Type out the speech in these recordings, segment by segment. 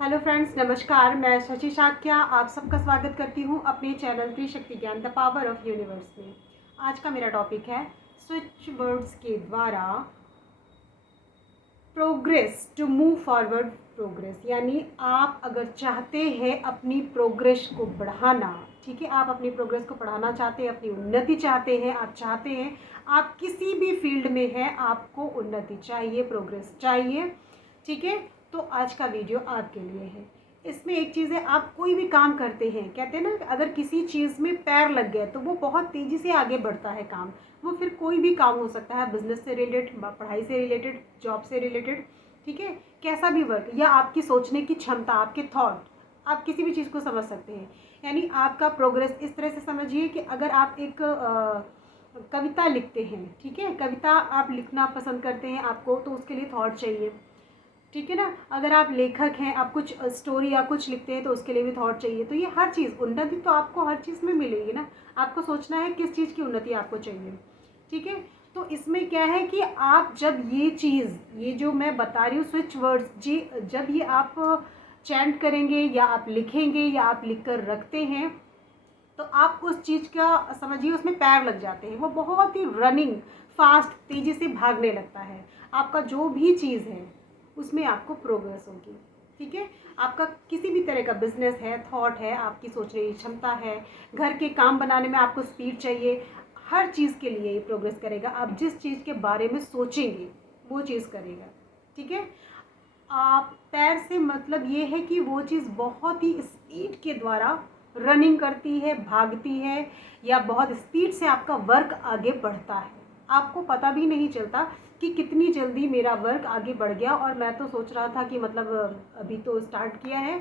Hello friends, नमस्कार। मैं शशि शाक्या आप सबका स्वागत करती हूँ अपने चैनल त्रिशक्ति ज्ञान द पावर ऑफ यूनिवर्स में। आज का मेरा टॉपिक है स्विच वर्ड्स के द्वारा progress, to move forward progress. यानी आप अगर चाहते हैं अपनी प्रोग्रेस को बढ़ाना, ठीक है, आप अपनी प्रोग्रेस को बढ़ाना चाहते हैं, अपनी उन्नति चाहते हैं, आप चाहते हैं, आप किसी भी फील्ड में हैं, आपको उन्नति चाहिए, प्रोग्रेस चाहिए, ठीक है, तो आज का वीडियो आपके लिए है। इसमें एक चीज़ है, आप कोई भी काम करते हैं, कहते हैं ना, अगर किसी चीज़ में पैर लग गया तो वो बहुत तेज़ी से आगे बढ़ता है काम। वो फिर कोई भी काम हो सकता है, बिजनेस से रिलेटेड, पढ़ाई से रिलेटेड, जॉब से रिलेटेड, ठीक है, कैसा भी वर्क, या आपकी सोचने की क्षमता, आपके थॉट, आप किसी भी चीज़ को समझ सकते हैं। यानी आपका प्रोग्रेस इस तरह से समझिए कि अगर आप एक कविता लिखते हैं, ठीक है, कविता आप लिखना पसंद करते हैं आपको, तो उसके लिए थॉट चाहिए, ठीक है ना। अगर आप लेखक हैं, आप कुछ स्टोरी या कुछ लिखते हैं, तो उसके लिए भी थॉट चाहिए। तो ये हर चीज़, उन्नति तो आपको हर चीज़ में मिलेगी ना। आपको सोचना है किस चीज़ की उन्नति आपको चाहिए, ठीक है। तो इसमें क्या है कि आप जब ये चीज़, ये जो मैं बता रही हूँ स्विच वर्ड्स जी, जब ये आप चैंट करेंगे या आप लिखेंगे या आप लिख कर रखते हैं, तो आप उस चीज़ का समझिए, उसमें पैर लग जाते हैं, वो बहुत ही रनिंग फास्ट, तेज़ी से भागने लगता है। आपका जो भी चीज़ है उसमें आपको प्रोग्रेस होगी, ठीक है। आपका किसी भी तरह का बिजनेस है, थॉट है, आपकी सोचने की क्षमता है, घर के काम बनाने में आपको स्पीड चाहिए, हर चीज़ के लिए ये प्रोग्रेस करेगा। आप जिस चीज़ के बारे में सोचेंगे वो चीज़ करेगा, ठीक है। आप पैर से मतलब ये है कि वो चीज़ बहुत ही स्पीड के द्वारा रनिंग करती है, भागती है, या बहुत स्पीड से आपका वर्क आगे बढ़ता है। आपको पता भी नहीं चलता कि कितनी जल्दी मेरा वर्क आगे बढ़ गया, और मैं तो सोच रहा था कि मतलब अभी तो स्टार्ट किया है,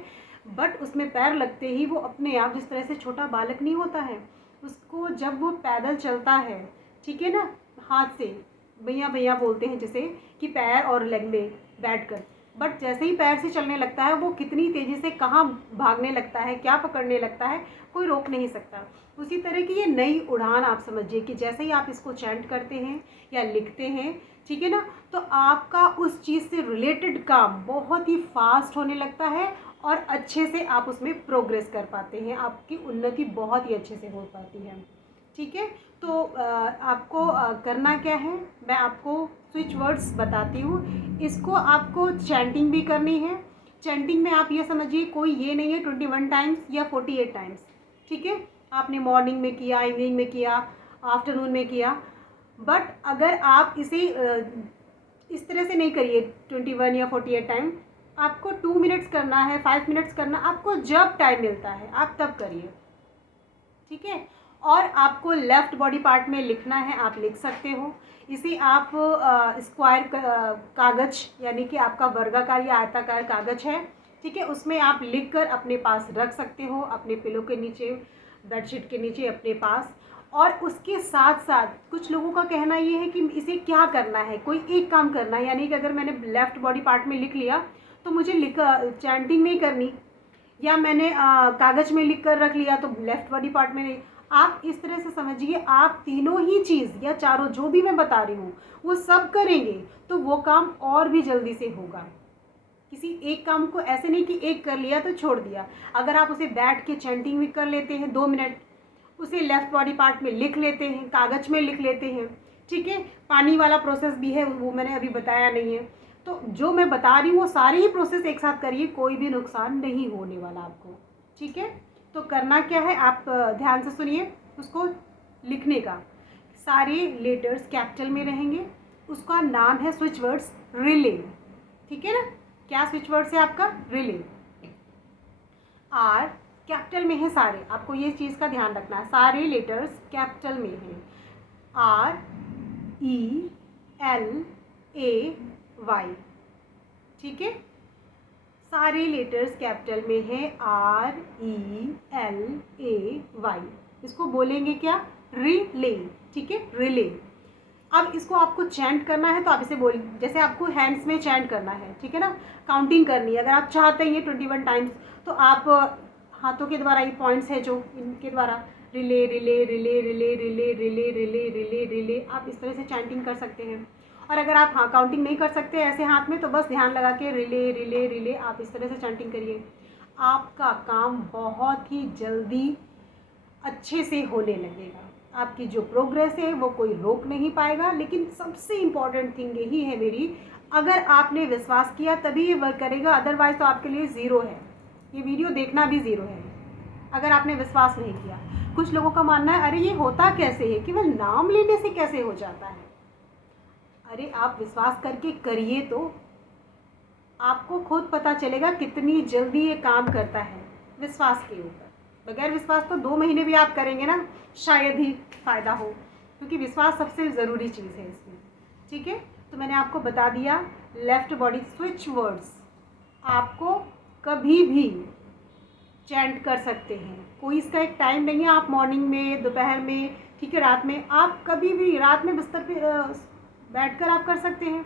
बट उसमें पैर लगते ही वो अपने आप, जिस तरह से छोटा बालक नहीं होता है, उसको जब वो पैदल चलता है, ठीक है ना, हाथ से भैया भैया बोलते हैं जैसे, कि पैर और लेग में बैठ कर, बट जैसे ही पैर से चलने लगता है, वो कितनी तेज़ी से कहाँ भागने लगता है, क्या पकड़ने लगता है, कोई रोक नहीं सकता। उसी तरह की ये नई उड़ान आप समझिए कि जैसे ही आप इसको चैंट करते हैं या लिखते हैं, ठीक है ना, तो आपका उस चीज़ से रिलेटेड काम बहुत ही फास्ट होने लगता है, और अच्छे से आप उसमें प्रोग्रेस कर पाते हैं, आपकी उन्नति बहुत ही अच्छे से हो पाती है, ठीक है। तो आपको करना क्या है, मैं आपको स्विच वर्ड्स बताती हूँ। इसको आपको चैंटिंग भी करनी है। चैंटिंग में आप ये समझिए, कोई ये नहीं है 21 टाइम्स या 48 टाइम्स, ठीक है। आपने मॉर्निंग में किया, इवनिंग में किया, आफ्टरनून में किया, बट अगर आप इसे इस तरह से नहीं करिए 21 या 48 टाइम। आपको 2 मिनट्स करना है, 5 मिनट्स करना, आपको जब टाइम मिलता है आप तब करिए, ठीक है। और आपको लेफ़्ट बॉडी पार्ट में लिखना है, आप लिख सकते हो इसे। आप स्क्वायर कागज़, यानी कि आपका वर्गाकार या आयताकार कागज़ है, ठीक है, उसमें आप लिख कर अपने पास रख सकते हो, अपने पिलो के नीचे, बेडशीट के नीचे अपने पास। और उसके साथ साथ कुछ लोगों का कहना ये है कि इसे क्या करना है, कोई एक काम करना है, यानी कि अगर मैंने लेफ़्ट बॉडी पार्ट में लिख लिया तो मुझे चैंटिंग नहीं करनी, या मैंने कागज़ में लिख कर रख लिया तो लेफ़्ट बॉडी पार्ट में नहीं। आप इस तरह से समझिए, आप तीनों ही चीज़ या चारों जो भी मैं बता रही हूँ वो सब करेंगे तो वो काम और भी जल्दी से होगा। किसी एक काम को ऐसे नहीं कि एक कर लिया तो छोड़ दिया। अगर आप उसे बैठ के चैंटिंग भी कर लेते हैं 2 मिनट, उसे लेफ़्ट बॉडी पार्ट में लिख लेते हैं, कागज़ में लिख लेते हैं, ठीक है। पानी वाला प्रोसेस भी है, वो मैंने अभी बताया नहीं है। तो जो मैं बता रही हूँ वो सारे ही प्रोसेस एक साथ करिए, कोई भी नुकसान नहीं होने वाला आपको, ठीक है। तो करना क्या है, आप ध्यान से सुनिए उसको लिखने का। सारे लेटर्स कैपिटल में रहेंगे, उसका नाम है स्विच वर्ड्स रिले, ठीक है ना। क्या स्विच वर्ड्स है आपका, रिले। आर कैपिटल में है सारे, आपको ये चीज़ का ध्यान रखना है, सारे लेटर्स कैपिटल में हैं। R E L A Y, ठीक है, सारे लेटर्स कैपिटल में है, R E L A Y. इसको बोलेंगे क्या, रिले, ठीक है, रिले। अब इसको आपको चैंट करना है तो आप इसे बोल, जैसे आपको हैंड्स में चैंट करना है, ठीक है ना, काउंटिंग करनी है। अगर आप चाहते हैं 21 टाइम्स तो आप हाथों के द्वारा, ये पॉइंट्स है जो, इनके द्वारा relay relay relay relay relay relay relay relay relay, आप इस तरह से चैंटिंग कर सकते हैं। और अगर आप हाँ काउंटिंग नहीं कर सकते ऐसे हाथ में, तो बस ध्यान लगा के रिले रिले रिले आप इस तरह से चैंटिंग करिए। आपका काम बहुत ही जल्दी अच्छे से होने लगेगा। आपकी जो प्रोग्रेस है वो कोई रोक नहीं पाएगा। लेकिन सबसे इम्पॉर्टेंट थिंग यही है मेरी, अगर आपने विश्वास किया तभी ये वर्क करेगा, अदरवाइज तो आपके लिए ज़ीरो है। ये वीडियो देखना भी ज़ीरो है अगर आपने विश्वास नहीं किया। कुछ लोगों का मानना है अरे ये होता कैसे है, केवल नाम लेने से कैसे हो जाता है। अरे आप विश्वास करके करिए तो आपको खुद पता चलेगा कितनी जल्दी ये काम करता है विश्वास के ऊपर। बगैर विश्वास तो 2 महीने भी आप करेंगे ना, शायद ही फ़ायदा हो, क्योंकि विश्वास सबसे ज़रूरी चीज़ है इसमें। ठीक है, तो मैंने आपको बता दिया लेफ़्ट बॉडी स्विच वर्ड्स आपको कभी भी चैंट कर सकते हैं। कोई इसका एक टाइम नहीं है, आप मॉर्निंग में, दोपहर में, ठीक है, रात में, आप कभी भी रात में बिस्तर पे बैठकर आप कर सकते हैं।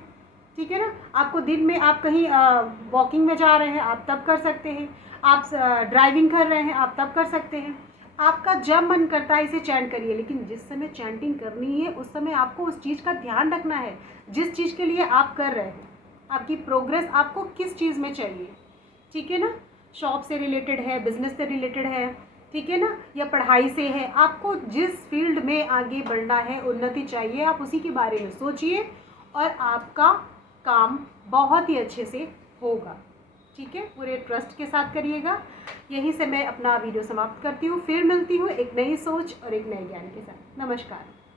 ठीक है ना, आपको दिन में आप कहीं वॉकिंग में जा रहे हैं आप तब कर सकते हैं, आप ड्राइविंग कर रहे हैं आप तब कर सकते हैं। आपका जब मन करता है इसे चैंट करिए, लेकिन जिस समय चैंटिंग करनी है उस समय आपको उस चीज़ का ध्यान रखना है जिस चीज़ के लिए आप कर रहे हैं। आपकी प्रोग्रेस आपको किस चीज़ में चाहिए, ठीक है ना, शॉप से रिलेटेड है, बिजनेस से रिलेटेड है, ठीक है ना, या पढ़ाई से है, आपको जिस फील्ड में आगे बढ़ना है, उन्नति चाहिए, आप उसी के बारे में सोचिए और आपका काम बहुत ही अच्छे से होगा। ठीक है, पूरे ट्रस्ट के साथ करिएगा। यहीं से मैं अपना वीडियो समाप्त करती हूँ, फिर मिलती हूँ एक नई सोच और एक नए ज्ञान के साथ। नमस्कार।